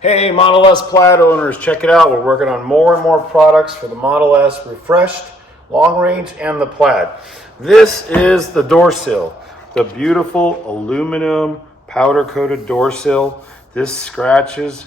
Hey Model S Plaid owners, check it out. We're working on more and more products for the Model S Refreshed, Long Range, and the Plaid. This is the door sill, the beautiful aluminum powder coated door sill. This scratches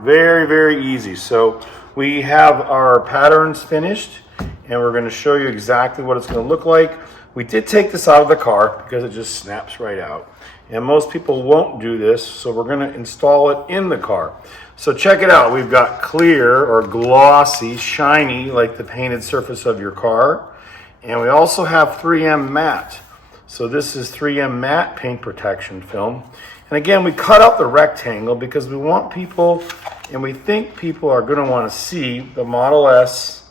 very, very easy. So we have our patterns finished and we're going to show you exactly what it's going to look like. We did take this out of the car because it just snaps right out. And most people won't do this, so we're going to install it in the car. So check it out. We've got clear or glossy, shiny, like the painted surface of your car. And we also have 3M matte. So this is 3M matte paint protection film. And again, we cut out the rectangle because we want people, and we think people are going to want to see the Model S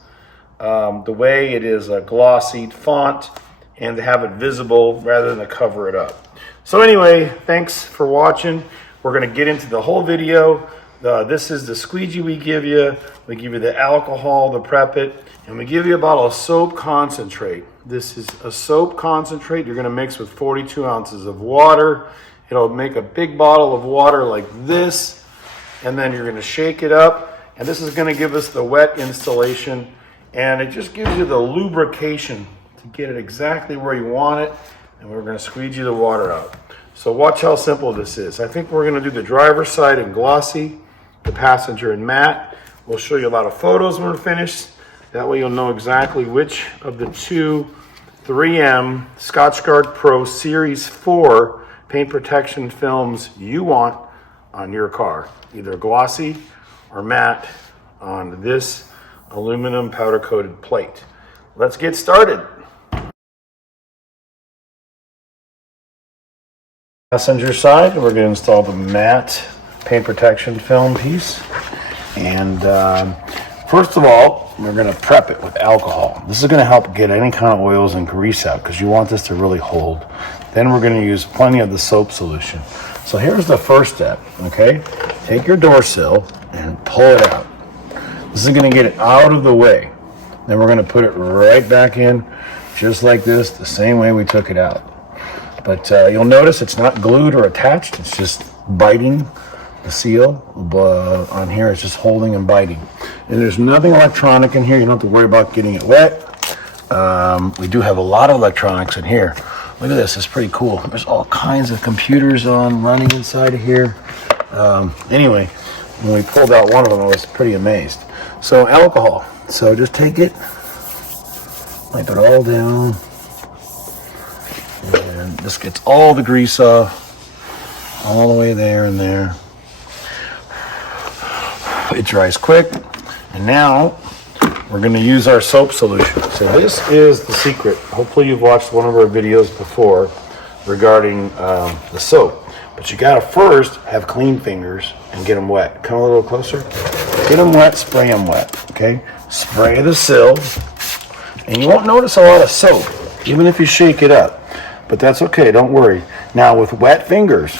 the way it is a glossy font and to have it visible rather than to cover it up. So anyway, thanks for watching. We're going to get into the whole video. This is the squeegee we give you. We give you the alcohol to prep it, and we give you a bottle of soap concentrate. This is a soap concentrate you're going to mix with 42 ounces of water. It'll make a big bottle of water like this, and then you're going to shake it up, and this is going to give us the wet installation, and it just gives you the lubrication to get it exactly where you want it. And we're going to squeegee the water out. So watch how simple this is. I think we're going to do the driver's side in glossy, the passenger in matte. We'll show you a lot of photos when we're finished. That way you'll know exactly which of the two 3M Scotchgard Pro Series 4 paint protection films you want on your car. Either glossy or matte on this aluminum powder coated plate. Let's get started. Passenger side, we're going to install the matte paint protection film piece, and first of all we're going to prep it with alcohol. This is going to help get any kind of oils and grease out because you want this to really hold. Then we're going to use plenty of the soap solution. So here's the first step. Okay, take your door sill and pull it out. This is going to get it out of the way. Then we're going to put it right back in just like this, the same way we took it out. But you'll notice it's not glued or attached. It's just biting the seal on here. It's just holding and biting. And there's nothing electronic in here. You don't have to worry about getting it wet. We do have a lot of electronics in here. Look at this. It's pretty cool. There's all kinds of computers running inside of here. Anyway, when we pulled out one of them, I was pretty amazed. So alcohol. So just take it, wipe it all down. And this gets all the grease off, all the way there and there. It dries quick. And now we're going to use our soap solution. So this is the secret. Hopefully you've watched one of our videos before regarding the soap. But you got to first have clean fingers and get them wet. Come a little closer. Get them wet, spray them wet. Okay? Spray the sill. And you won't notice a lot of soap, even if you shake it up. But that's okay, don't worry. Now with wet fingers,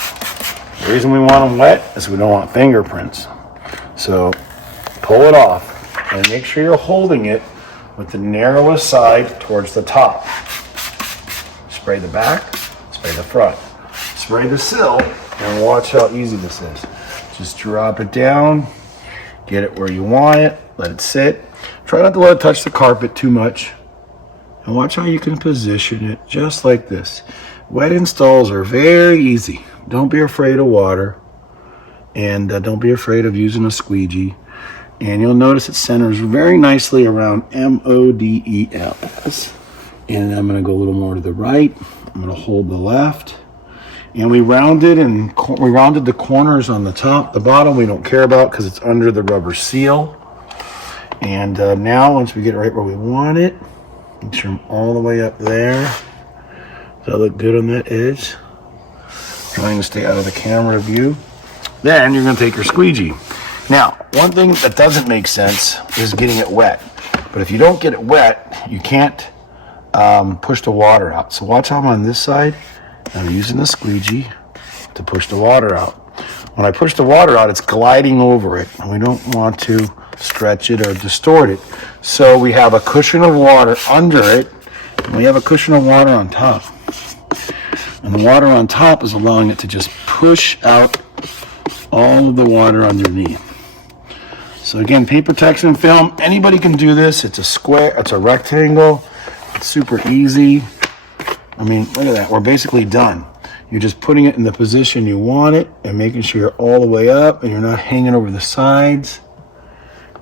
the reason we want them wet is we don't want fingerprints. So pull it off and make sure you're holding it with the narrowest side towards the top. Spray the back, spray the front. Spray the sill, and watch how easy this is. Just drop it down, get it where you want it, let it sit. Try not to let it touch the carpet too much. And watch how you can position it just like this. Wet installs are very easy. Don't be afraid of water. And don't be afraid of using a squeegee. And you'll notice it centers very nicely around M-O-D-E-L-S. And I'm going to go a little more to the right. I'm going to hold the left. And we rounded the corners on the top. The bottom we don't care about because it's under the rubber seal. And now once we get it right where we want it, make sure I'm all the way up there. Does that look good on that edge? Trying to stay out of the camera view. Then you're going to take your squeegee. Now, one thing that doesn't make sense is getting it wet. But if you don't get it wet, you can't push the water out. So watch how I'm on this side. I'm using the squeegee to push the water out. When I push the water out, it's gliding over it. And we don't want to stretch it or distort it. So we have a cushion of water under it, and we have a cushion of water on top. And the water on top is allowing it to just push out all of the water underneath. So again, paper protection film, anybody can do this. It's a square, it's a rectangle. It's super easy. I mean, look at that. We're basically done. You're just putting it in the position you want it and making sure you're all the way up and you're not hanging over the sides.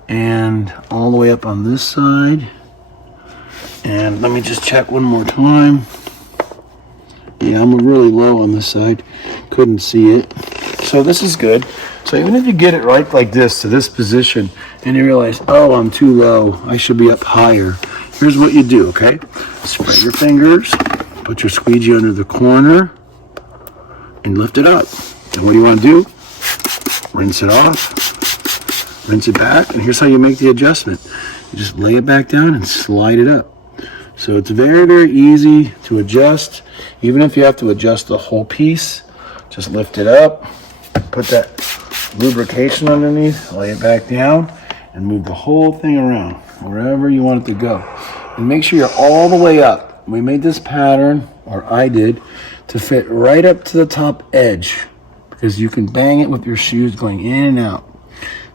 And all the way up on this side. And let me just check one more time. Yeah, I'm really low on this side. Couldn't see it. So this is good. So even if you get it right like this to this position and you realize, oh, I'm too low, I should be up higher. Here's what you do, okay? Spread your fingers, put your squeegee under the corner, and lift it up. And what do you want to do? Rinse it off, rinse it back, and here's how you make the adjustment. You just lay it back down and slide it up. So it's very, very easy to adjust. Even if you have to adjust the whole piece, just lift it up, put that lubrication underneath, lay it back down, and move the whole thing around wherever you want it to go. And make sure you're all the way up. We made this pattern, or I did, to fit right up to the top edge because you can bang it with your shoes going in and out.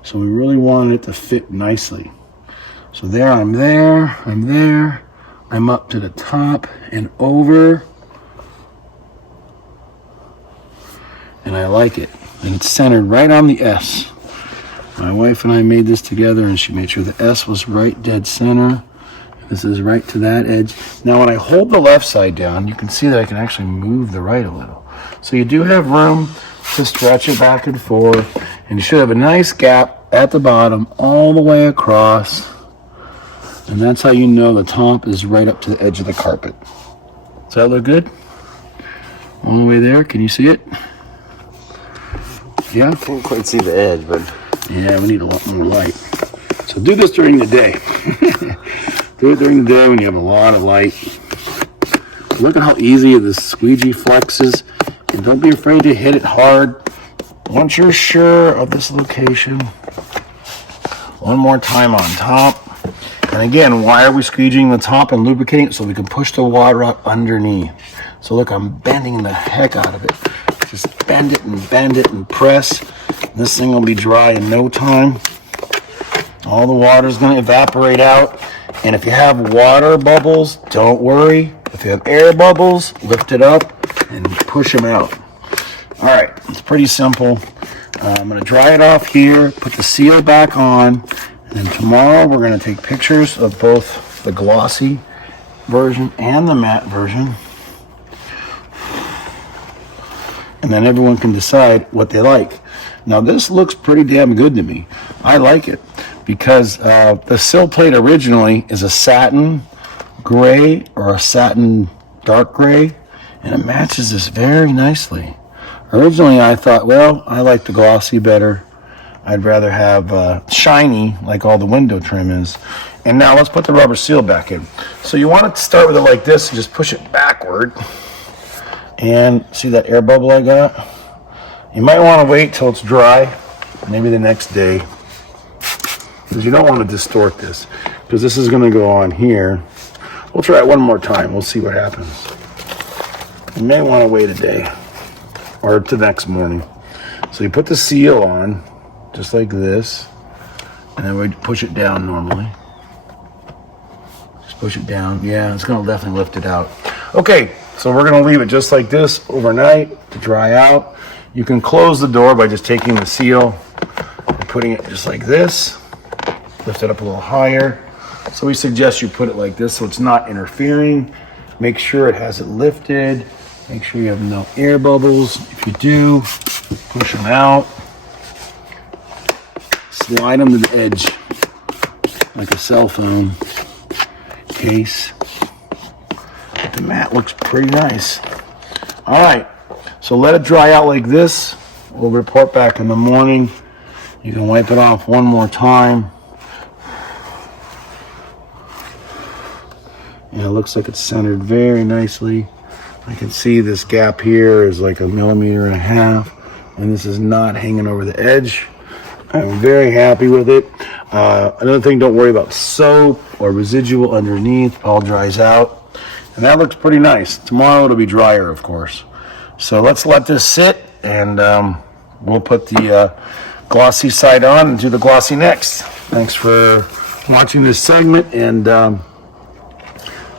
So we really wanted it to fit nicely. So there, I'm there, I'm there. I'm up to the top and over. And I like it. And it's centered right on the S. My wife and I made this together and she made sure the S was right dead center. This is right to that edge. Now when I hold the left side down, you can see that I can actually move the right a little. So you do have room to stretch it back and forth. And you should have a nice gap at the bottom all the way across. And that's how you know the top is right up to the edge of the carpet. Does that look good? All the way there, can you see it? Yeah? Can't quite see the edge, but... Yeah, we need a lot more light. So do this during the day. Do it during the day when you have a lot of light. Look at how easy this squeegee flexes. And don't be afraid to hit it hard. Once you're sure of this location, one more time on top. And again, why are we squeegeeing the top and lubricating it? So we can push the water out underneath. So look, I'm bending the heck out of it. Just bend it and press. This thing will be dry in no time. All the water is going to evaporate out. And if you have water bubbles, don't worry. If you have air bubbles, lift it up and push them out. All right, it's pretty simple. I'm going to dry it off here, put the seal back on, and tomorrow we're going to take pictures of both the glossy version and the matte version. And then everyone can decide what they like. Now this looks pretty damn good to me. I like it because the sill plate originally is a satin gray or a satin dark gray, and it matches this very nicely. Originally I thought, well, I like the glossy better. I'd rather have shiny like all the window trim is. And now let's put the rubber seal back in. So you want to start with it like this and just push it backward. And see that air bubble I got? You might want to wait till it's dry, maybe the next day, because you don't want to distort this, because this is going to go on here. We'll try it one more time. We'll see what happens. You may want to wait a day or to the next morning. So you put the seal on just like this, and then we push it down normally. Just push it down. Yeah, it's going to definitely lift it out. Okay, so we're going to leave it just like this overnight to dry out. You can close the door by just taking the seal and putting it just like this. Lift it up a little higher. So we suggest you put it like this so it's not interfering. Make sure it has it lifted. Make sure you have no air bubbles. If you do, push them out. Slide them to the edge like a cell phone case. The mat looks pretty nice. All right, so let it dry out like this. We'll report back in the morning. You can wipe it off one more time. And it looks like it's centered very nicely. I can see this gap here is like 1.5 millimeters, and this is not hanging over the edge. I'm very happy with it. Another thing, don't worry about soap or residual underneath. All dries out. And that looks pretty nice. Tomorrow it'll be drier, of course. So let's let this sit and we'll put the glossy side on and do the glossy next. Thanks for watching this segment, and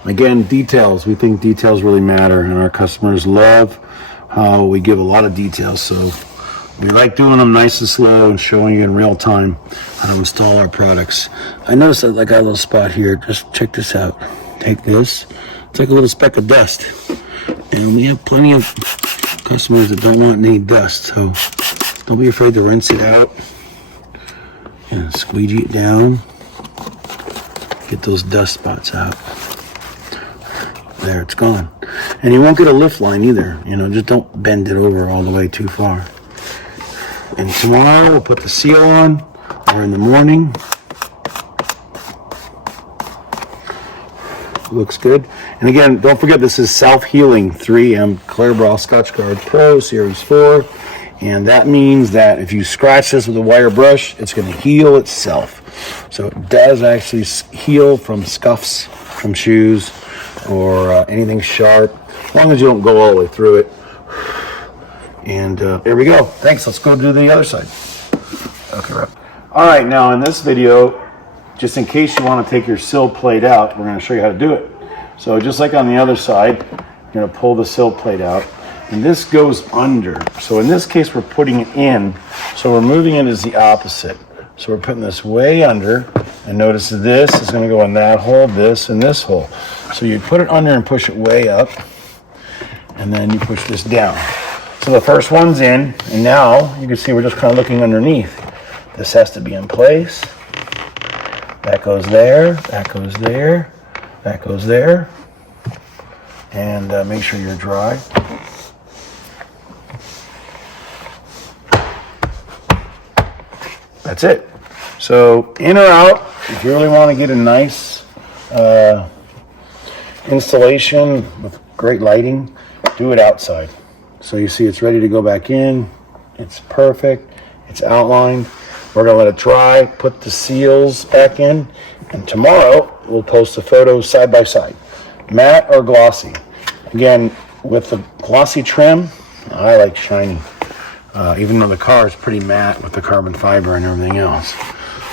again, details. We think details really matter, and our customers love how we give a lot of details. So we like doing them nice and slow and showing you in real time how to install our products. I noticed that I got a little spot here. Just check this out. Take this. It's like a little speck of dust. And we have plenty of customers that don't want any dust. So don't be afraid to rinse it out. And squeegee it down. Get those dust spots out. There, it's gone. And you won't get a lift line either. You know, just don't bend it over all the way too far. And tomorrow we'll put the seal on, or in the morning. Looks good. And again, don't forget, this is self-healing 3M Clear Scotch Guard Pro Series 4. And that means that if you scratch this with a wire brush, it's going to heal itself. So it does actually heal from scuffs from shoes or anything sharp, as long as you don't go all the way through it. And there we go. Thanks. Let's go do the other side. Okay, right. All right, now in this video, just in case you want to take your sill plate out, we're going to show you how to do it. So just like on the other side, you're going to pull the sill plate out, and this goes under. So in this case, we're putting it in. So we're moving it as the opposite. So we're putting this way under, and notice this is going to go in that hole, this, and this hole. So you put it under and push it way up, and then you push this down. So the first one's in, and now you can see we're just kind of looking underneath. This has to be in place. That goes there, that goes there, that goes there. And make sure you're dry. That's it. So in or out, if you really want to get a nice installation with great lighting, do it outside. So you see it's ready to go back in. It's perfect. It's outlined. We're going to let it dry, put the seals back in, and tomorrow we'll post the photos side by side, matte or glossy. Again, with the glossy trim, I like shiny, even though the car is pretty matte with the carbon fiber and everything else.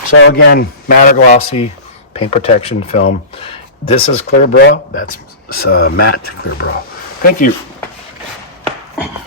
So again, matte or glossy, paint protection film. This is clear bra. That's matte clear bra. Thank you.